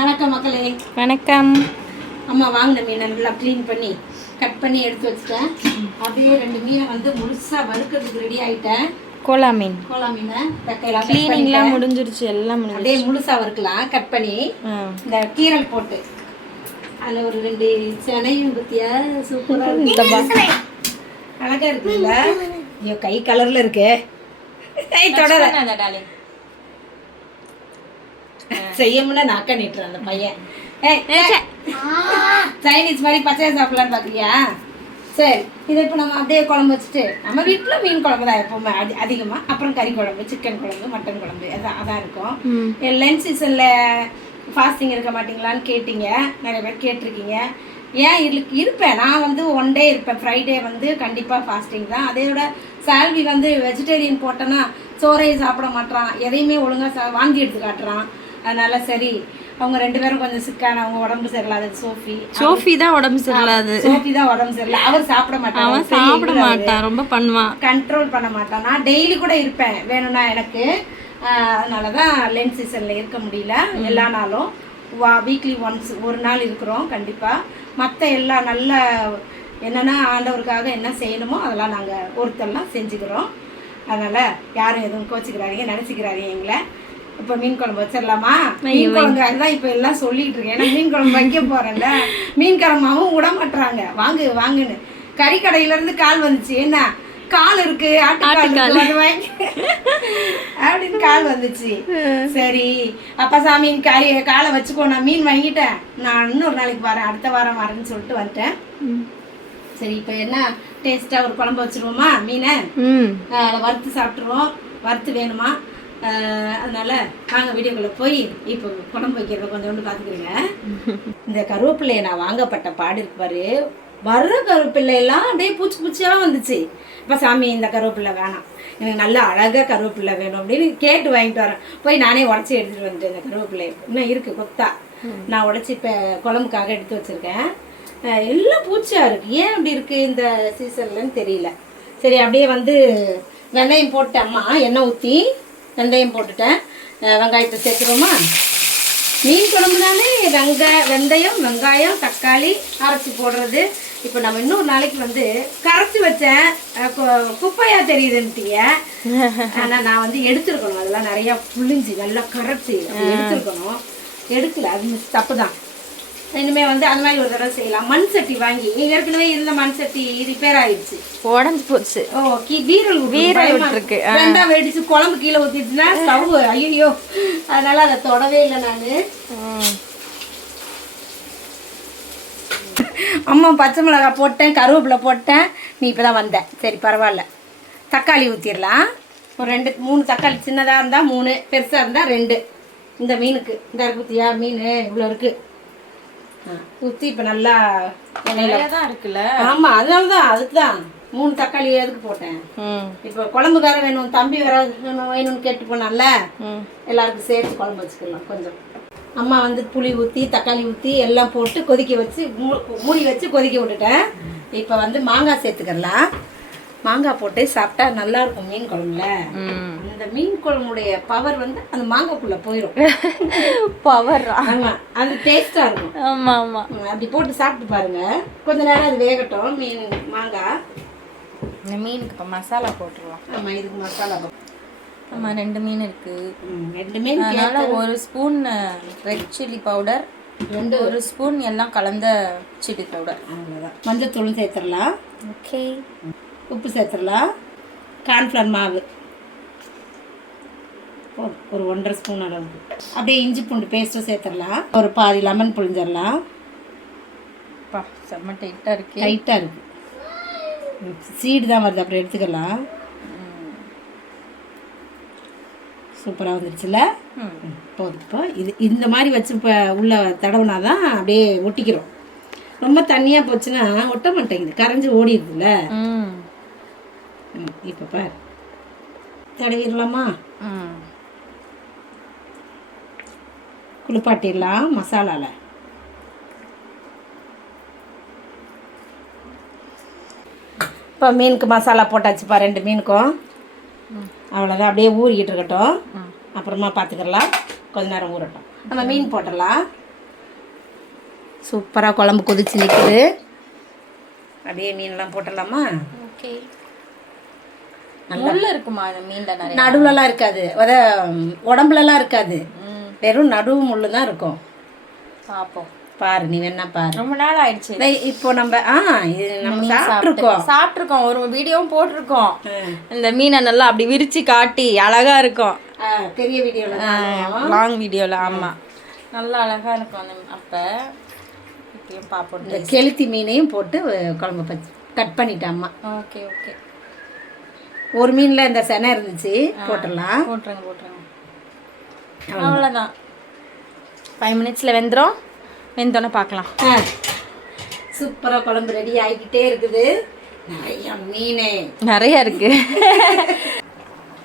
வணக்கம் மக்களே. வணக்கம். அம்மா வாங்கின மீனை நல்லா க்ளீன் பண்ணி கட் பண்ணி எடுத்து வச்சுட்டேன். அப்படியே 2 மீனை வந்து முழுசாக வறுக்கிறதுக்கு ரெடி ஆகிட்டேன். கோலா மீன் மீனை தக்கையெல்லாம் க்ளீனிங்லாம் முடிஞ்சிருச்சு, எல்லாம் முடிஞ்சு அப்படியே முழுசாக வறுக்கலாம். கட் பண்ணி இந்த கீரல் போட்டு அதில் ஒரு 2 செனையும் பற்றியா சூப்பராக இருக்கு. அழகாக இருக்குல்ல? ஐயோ கை கலரில் இருக்கு. தொடர செய்யமுன்னா நாக்க நீட்டுறேன் அந்த பையன். சைனீஸ் மாதிரி பச்சையா சாப்பிடலான்னு பார்க்குறியா? சரி, இதை இப்போ நம்ம அப்படியே குழம்பு வச்சுட்டு, நம்ம வீட்டில் மீன் குழம்பு தான் எப்போவுமே அதிகமாக. அப்புறம் கறி குழம்பு, சிக்கன் குழம்பு, மட்டன் குழம்பு அதான் இருக்கும். லஞ்ச் சீசனில் ஃபாஸ்டிங் இருக்க மாட்டிங்களான்னு கேட்டிங்க, நிறைய பேர் கேட்டிருக்கீங்க. ஏன் இருப்பேன் நான் வந்து 1 டே இருப்பேன். ஃப்ரைடே வந்து கண்டிப்பாக ஃபாஸ்டிங் தான். அதோட சால்வி வந்து வெஜிடேரியன் போட்டேன்னா சோறையை சாப்பிட மாட்டான், எதையுமே ஒழுங்காக வாந்தி எடுத்து காட்டுறான். அதனால சரி, அவங்க 2 பேரும் கொஞ்சம் சிக்கான, அவங்க உடம்பு சரியில்லாது. சோஃபி தான் உடம்பு சரியில்லாது. சோஃபி தான் உடம்பு சரியில்லை. அவர் சாப்பிட மாட்டான், ரொம்ப பண்ணுவான், கண்ட்ரோல் பண்ண மாட்டான். நான் டெய்லி கூட இருப்பேன் வேணும்னா எனக்கு. அதனால தான் லென்ஸ் சீசனில் இருக்க முடியல. எல்லா நாளும் வீக்லி ஒன்ஸ் ஒரு நாள் இருக்கிறோம் கண்டிப்பாக. மற்ற எல்லா நல்ல என்னென்னா ஆண்டவருக்காக என்ன செய்யணுமோ அதெல்லாம் நாங்கள் ஒருத்தெல்லாம் செஞ்சுக்கிறோம். அதனால் யாரும் எதுவும் கோச்சிக்கிறாதீங்க, நினச்சிக்கிறாதீங்க எங்களை. இப்போ மீன் குழம்பு வச்சிடலாமா? மீன் குழம்பு அதுதான் இப்போ எல்லாம் சொல்லிட்டு இருக்கேன். ஏன்னா மீன் குழம்பு வைக்க போகிறேன்ல, மீன்காரமாவும் விட மாட்டுறாங்க வாங்குன்னு. கறிக்கடையிலேருந்து கால் வந்துச்சு, என்ன கால் இருக்கு, ஆட்டுக்கால் வாங்கி அப்படின்னு கால் வந்துச்சு. சரி அப்பா சாமி காலை வச்சுக்கோ, நான் மீன் வாங்கிட்டேன், நான் இன்னொரு நாளைக்கு வரேன், அடுத்த வாரம் வரேன்னு சொல்லிட்டு வந்துட்டேன். சரி இப்போ என்ன டேஸ்ட்டாக ஒரு குழம்பு வச்சுருவோமா? மீனை வறுத்து சாப்பிட்ருவோம். வறுத்து வேணுமா? அதனால நாங்கள் வீடியோக்குள்ளே போய் இப்போ குழம்பு வைக்கிறத கொஞ்சோண்டு பார்த்துக்கிறேங்க. இந்த கருவேப்பிள்ளையை நான் வாங்கப்பட்ட பாடு இருக்கு பாரு. வர்ற கருவேப்பிள்ளையெல்லாம் அப்படியே பூச்சியாக வந்துச்சு. இப்போ சாமி இந்த கருவேப்பிள்ளை வேணாம், எனக்கு நல்ல அழகாக கருவேப்பிள்ளை வேணும் அப்படின்னு கேட்டு வாங்கிட்டு வரேன். போய் நானே உடச்சி எடுத்துகிட்டு வந்துட்டேன். இந்த கருவேப்பிள்ளை இன்னும் இருக்குது கொத்தா, நான் உடச்சி இப்போ குழம்புக்காக எடுத்து வச்சுருக்கேன். எல்லாம் பூச்சியாக இருக்குது. ஏன் அப்படி இருக்குது இந்த சீசன்லன்னு தெரியல. சரி அப்படியே வந்து வெந்தயம் போட்டு அம்மா எண்ணெய் ஊற்றி வெந்தயம் போட்டுட்டேன். வெங்காயத்தை சேர்த்துருவோமா? மீன் குழம்பு தானே, வெந்தயம், வெங்காயம், தக்காளி அரைச்சி போடுறது. இப்போ நம்ம இன்னொரு நாளைக்கு வந்து கரைச்சி வச்சேன், குப்பையாக தெரியுதுன்ட்டீங்க. ஆனால் நான் வந்து எடுத்துருக்கணும், அதெல்லாம் நிறையா புளிஞ்சி நல்லா கரைச்சி எடுத்துருக்கணும். எடுக்கல, அது தப்பு தான். இனிமேல் வந்து அந்த மாதிரி ஒரு தடவை செய்யலாம். மண் சட்டி வாங்கி ஏற்கனவே இருந்த மண் சட்டி ரிப்பேர் ஆயிடுச்சு, உடஞ்சி போச்சு. வீரல் இருக்கு, ரெண்டா வெடிச்சு குழம்பு கீழே ஊற்றிடுச்சுன்னா ஸ்டவ் ஐயோ, அதனால அதை தொடவே இல்லை நான். அம்மா பச்சை மிளகாய் போட்டேன், கருவேப்பிலை போட்டேன், நீ இப்போ தான் வந்தேன். சரி பரவாயில்ல. தக்காளி ஊற்றிடலாம். ஒரு 2-3 தக்காளி, சின்னதாக இருந்தால் 3, பெருசாக இருந்தால் 2. இந்த மீனுக்கு இந்த ஊற்றியா மீன் இவ்வளோ இருக்குது ஊற்றி இப்போ நல்லா தான் இருக்குல்ல. ஆமாம் அதனால தான், அதுக்கு தான் 3 தக்காளி எதுக்கு போட்டேன். இப்போ குழம்பு வேற வேணும், தம்பி வேற வேணும்னு கேட்டு போனால எல்லாருக்கும் சேர்த்து குழம்பு வச்சுக்கலாம். கொஞ்சம் அம்மா வந்து புளி ஊற்றி தக்காளி ஊற்றி எல்லாம் போட்டு கொதிக்க வச்சு மூடி வச்சு கொதிக்க விட்டுட்டேன். இப்போ வந்து மாங்காய் சேர்த்துக்கலாம். மாங்காய் போட்டு சாப்பிட்டா நல்லா இருக்கும் மீன் குழம்புல. அந்த மீன் குழம்புடைய பவர் வந்து அந்த மாங்காய்க்குள்ள போயிடும். பவர் ஆமாம், அது டேஸ்டா இருக்கும். ஆமா ஆமா, அப்படி போட்டு சாப்பிட்டு பாருங்க. கொஞ்ச நேரம் அது வேகட்டும் மீன் மாங்காய். இந்த மீனுக்கு இப்போ மசாலா போட்டுருவோம். ஆமாம், இதுக்கு மசாலா ஆமாம். 2 மீன் இருக்கு, 2 மீன். அதனால 1 spoon red chilli powder, 1 spoon எல்லாம் கலந்த சில்லி பவுடர், அவ்வளோதான். மஞ்சள் சேர்த்துடலாம். ஓகே, உப்பு சேர்த்துடலாம். கார்ன்ஃப்ளவர் மாவு ஒரு 1.5 ஸ்பூன் அளவுக்கு. அப்படியே இஞ்சி பூண்டு பேஸ்ட்டும் சேர்த்துடலாம். ஒரு பாதி லெமன் புழிஞ்சிடலாம். செம்ம டைட்டாக இருக்குது. சீடு தான் வருது, அப்புறம் எடுத்துக்கலாம். சூப்பராக வந்துருச்சுல. போதும். இப்போ இந்த மாதிரி வச்சு இப்போ உள்ள தடவுனா தான் அப்படியே ஒட்டிக்கிறோம். ரொம்ப தண்ணியாக போச்சுன்னா ஒட்ட மாட்டேங்குது, கரைஞ்சி ஓடிடுதுல்ல. இப்போ பாரு, தடவிடலாமா? குளிப்பாட்டிடலாம் மசாலாவில். இப்போ மீனுக்கு மசாலா போட்டாச்சுப்பா, 2 மீனுக்கும். அவ்வளோதான், அப்படியே ஊறிக்கிட்டு இருக்கட்டும். அப்புறமா பார்த்துக்கலாம், கொஞ்ச நேரம் ஊறட்டும். நம்ம மீன் போட்டுடலாம். சூப்பராக குழம்பு கொதிச்சு நிற்குது. அப்படியே மீன்லாம் போட்டுடலாமா? ஓகே. முள்ள இருக்குமா இந்த மீன்ல? நிறைய நடுவுலலாம் இருக்காது, உடம்புலலாம் இருக்காது, வெறும் நடுவு முள்ளு தான் இருக்கும். பார்ப்போம். பாரு, நீ வேணா பாரு. ரொம்ப நாள் ஆயிடுச்சு. இப்போ நம்ம இது நம்ம சாப்பிட்ருக்கோம், ஒரு வீடியோவும் போட்டிருக்கோம். இந்த மீனை நல்லா அப்படி விரிச்சு காட்டி அழகா இருக்கும். பெரிய வீடியோவில், லாங் வீடியோவில். ஆமாம், நல்லா அழகா இருக்கும். அந்த அப்போ இப்பயும் பார்ப்போம். இந்த கெளுத்தி மீனையும் போட்டு குழம்பு பச்சு கட் பண்ணிட்டாம்மா. Okay okay. ஒரு மீனில் இந்த செனை இருந்துச்சு, போட்டுடலாம். போட்டுருங்க. அவ்வளோதான். 5 மினிட்ஸில் வெந்துடும். வெந்தோன்னே பார்க்கலாம். சூப்பராக குழம்பு ரெடி ஆகிக்கிட்டே இருக்குது. நிறைய இருக்குது.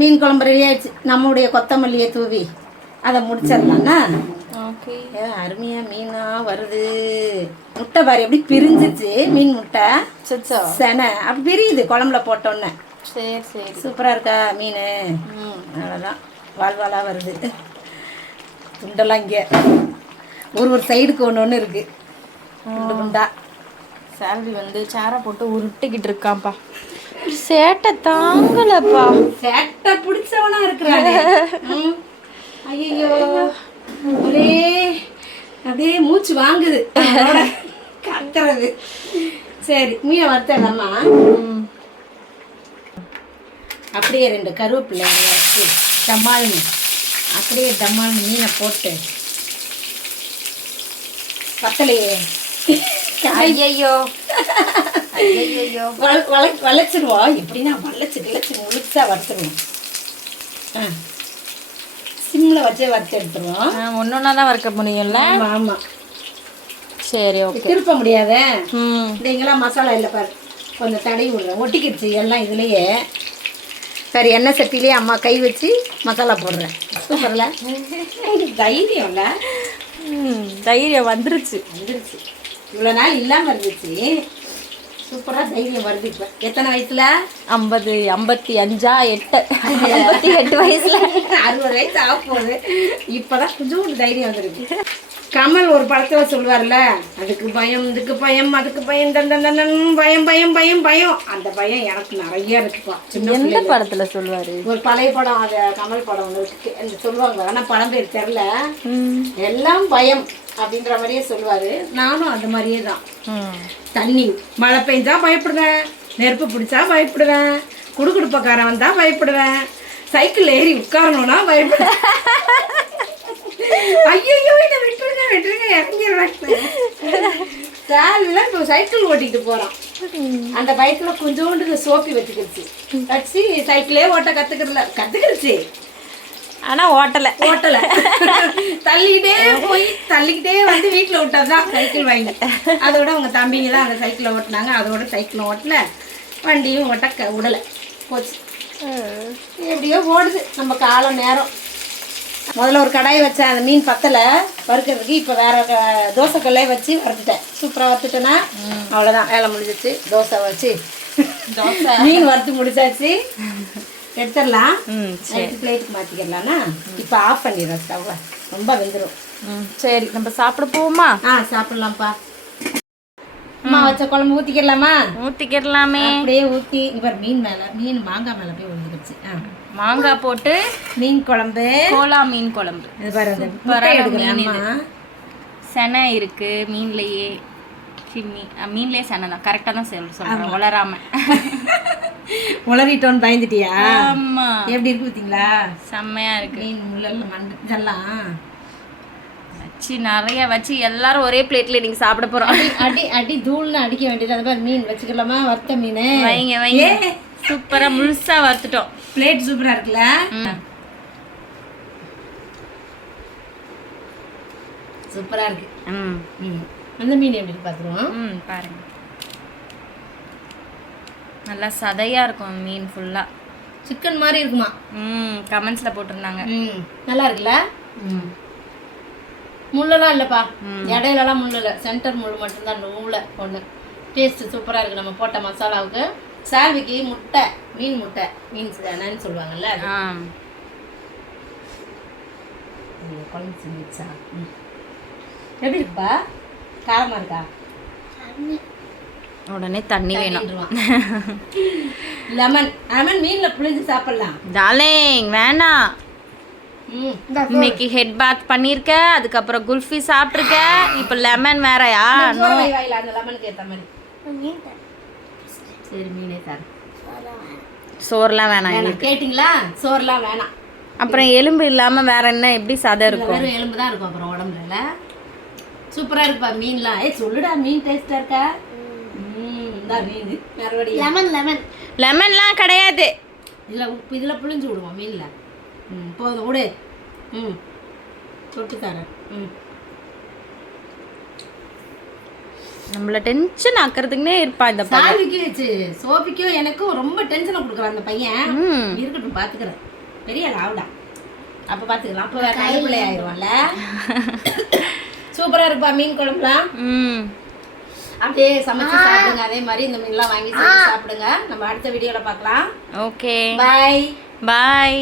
மீன் குழம்பு ரெடி ஆயிடுச்சு. நம்மளுடைய கொத்தமல்லியை தூவி அதை முடிச்சிடலாம்னா. ஓகே. அருமையாக மீனாக வருது. முட்டை பாரு எப்படி பிரிஞ்சிச்சு. மீன் முட்டை செனை அப்படி பிரியுது குழம்புல போட்டோன்னே. சரி சரி. சூப்பராக இருக்கா மீன்? அவ்வளோதான், வாழ்வாளாக வருது. துண்டெல்லாம் இங்கே ஒரு சைடுக்கு ஒன்று இருக்குது, குண்டு குண்டா. சால்வி சேரை போட்டு உருட்டிக்கிட்டு இருக்கான்ப்பா. சேட்டை தாங்கலப்பா. சேட்டை பிடிச்சவனா இருக்கிறாங்க. ஐயோ, ஒரே அப்படியே மூச்சு வாங்குது கத்துறது. சரி, மீனை வறுத்தலாமா? அப்படியே 2 கருவேப்பிலை வச்சு டம்மால்னு அப்படியே டம்மால்னு மீனை போட்டு பத்தலையே. ஐயோ வளைச்சிடுவோம். எப்படின்னா வளைச்சு முழுசா வறுத்துருவோம். சிம்மில் வச்சே வறுத்து எடுத்துருவோம். ஒன்றா தான் வறுக்க முடியும்ல? ஆமாம். சரி, ஓகே. திருப்ப முடியாத நீங்களாம் மசாலா இல்லை பாரு, கொஞ்சம் தடவி விடுறேன், ஒட்டிக்கிடுச்சு எல்லாம் இதுலேயே. சரி, எண்ணெய் சட்டிலேயே அம்மா கை வச்சு மசாலா போடுறேன். சூப்பர்ல, தைரியம்ல. தைரியம் வந்துருச்சு. இவ்வளோ நாள் இல்லாமல் இருந்துச்சு. சூப்பராக தைரியம் வருது. இப்போ எத்தனை வயசுல? 50, 55, 58 வயசுல. 60 வயசு ஆக போகுது. இப்போதான் கொஞ்சம் தைரியம் வந்துருக்கு. கமல் ஒரு படத்தில் சொல்லுவார்ல, அதுக்கு பயம், இதுக்கு பயம், அதுக்கு பயம், பயம் பயம் பயம் பயம். அந்த பயம் எனக்கு நிறைய இருக்குப்பா. எந்த படத்துல சொல்லுவாரு? ஒரு பழைய படம், அது கமல் படம் ஒன்று இருக்கு சொல்லுவாங்க, ஆனால் படம் பேர் தெரில. எல்லாம் பயம் அப்படின்ற மாதிரியே சொல்லுவாரு. நானும் அந்த மாதிரியே தான். தண்ணி மழை பெஞ்சா பயப்படுவேன், நெருப்பு பிடிச்சா பயப்படுவேன், குடுகுடுப்பக்காரன் வந்தா பயப்படுவேன், சைக்கிள் ஏறி உட்காரணும்னா பயப்படுவேன். ஐயோ, இதை விட்டுருங்க இறங்கிடுவேன். சாலிலாம் இப்போ சைக்கிள் ஓட்டிகிட்டு போகிறான். அந்த பைக்கில் கொஞ்சோண்டு சோப்பி வச்சுக்கிடுச்சு, வச்சு சைக்கிளே ஓட்ட கற்றுக்கிடுச்சு. ஆனால் ஓட்டலை தள்ளிக்கிட்டே வந்து வீட்டில் விட்டதுதான் சைக்கிள் வாங்கி. அதோட அவங்க தம்பிங்க தான் அந்த சைக்கிளை ஓட்டினாங்க. அதோட சைக்கிளும் ஓட்டலை, வண்டியும் ஓட்ட விடலை, போச்சு. எப்படியோ ஓடுது நம்ம காலம் நேரம். முதல்ல ஒரு கடாயை வச்சேன், அந்த மீன் பத்தலை வறுக்கிறதுக்கு. இப்போ வேற தோசைக்கல்லே வச்சு வறுத்துட்டேன். சூப்பராக வறுத்துட்டேன்னா அவ்வளோதான், வேலை முடிஞ்சிச்சு. தோசை வச்சு மீன் வறுத்து முடிச்சாச்சு. எடுத்துடலாம். பிளேட்டுக்கு மாற்றிக்கிடலாம்னா. இப்போ ஆஃப் பண்ணிடுறேன் ஸ்டவ்வை, ரொம்ப வெந்துடும். சரி, நம்ம சாப்பிட போவோமா? சாப்பிடலாம்ப்பா. அம்மா வச்ச குழம்பு ஊற்றிக்கிடலாமா? ஊற்றிக்கிடலாமே. அப்படியே ஊற்றி இப்போ மீன் மாங்காய் மேலே போய் விழுந்துருச்சு. மாங்காய் போட்டு மீன் குழம்பு, கோலா மீன் குழம்பு. இது பாருங்க, செனை இருக்கு மீன்லேயே. மீன்லேயே செனை தான், கரெக்டாக தான் சொல்கிறேன், உளராம. உளறிட்டோன்னு பயந்துட்டியா? ஆமா. எப்படி இருக்கு பார்த்தீங்களா? செம்மையா இருக்கு. மீன் முள்ளெல்லாம் மண்டு இதெல்லாம் வச்சு நிறைய வச்சு எல்லாரும் ஒரே பிளேட்ல நீங்க சாப்பிட போறோம். அடி தூள்னு அடிக்க வேண்டியது. அது மாதிரி மீன் வச்சுக்கலாமா? வறுத்த மீன் வைங்க. சூப்பரா முழுசா வறுத்துட்டோம். பிளேட் சூப்பரா இருக்குல்ல? சூப்பரா இருக்கு. அந்த மீன் எப்படி பார்த்துருவோம். பாருங்க, நல்லா சதையா இருக்கும் மீன் ஃபுல்லா. சிக்கன் மாதிரி இருக்குமா? கமெண்ட்ஸ்ல போட்டிருந்தாங்க. நல்லா இருக்குல்ல? முள்ளெல்லாம் இல்லைப்பா, இடையிலலாம் முள் இல்லை, சென்டர் முள் மட்டும்தான். அந்த ஊழ ஒன்று டேஸ்ட்டு சூப்பராக இருக்குது. நம்ம போட்ட மசாலாவுக்கு. சால்விக்கு முட்டை, மீன் முட்டை, மீன்ஸ் என்னன்னு சொல்லுவாங்கல்ல, குழம்பு செஞ்சிச்சா? எப்படி இருக்குப்பா? காரமாக இருக்கா? உடனே தண்ணி வேணும். லெமன் லெமன் மீனில் புளிஞ்சு சாப்பிடலாம். டார்லிங் வேணாம். இன்னைக்கு ஹெட் பாத் பண்ணியிருக்க, அதுக்கப்புறம் குல்ஃபி சாப்பிட்ருக்க, இப்போ லெமன் வேறயா? வாயில அந்த லெமனுக்கு ஏற்ற மாதிரி. சரி மீனே தரேன். சோறுலாம் வேணாம் எங்களுக்கு. கேட்டிங்களா? சோறுலாம் வேணாம். அப்புறம் எலும்பு இல்லாமல் வேற என்ன எப்படி சதை இருக்கும்? வெறும் எலும்பு தான் இருக்கும் அப்புறம் உடம்புல. சூப்பராக இருக்குப்பா மீன்லாம். சொல்லுடா மீன் டேஸ்ட்டாக இருக்கா? மீன் மறுபடியும் லெமன் லெமன் லெமன்லாம் கிடையாது. இதில் புளிஞ்சு விடுவோம் மீனில். போதும் விடு. தொட்டு தரேன். நம்மள டென்ஷன் ஆக்குறதுக்குனே இருப்பா இந்த பையன். சோபிக்கும் எனக்கும் ரொம்ப டென்ஷனை கொடுக்குறான் அந்த பையன். இருக்கட்டும் பார்த்துக்கிறேன். பெரிய லாவுடா. அப்போ பார்த்துக்கலாம். அப்போ கை பிள்ளை ஆயிடுவான்ல. சூப்பராக இருப்பா மீன் குழம்புலாம். அப்படியே சமைச்சு சாப்பிடுங்க. அதே மாதிரி இந்த மீன்லாம் வாங்கி சாப்பிடுங்க. நம்ம அடுத்த வீடியோவில் பார்க்கலாம். ஓகே பாய் பாய்.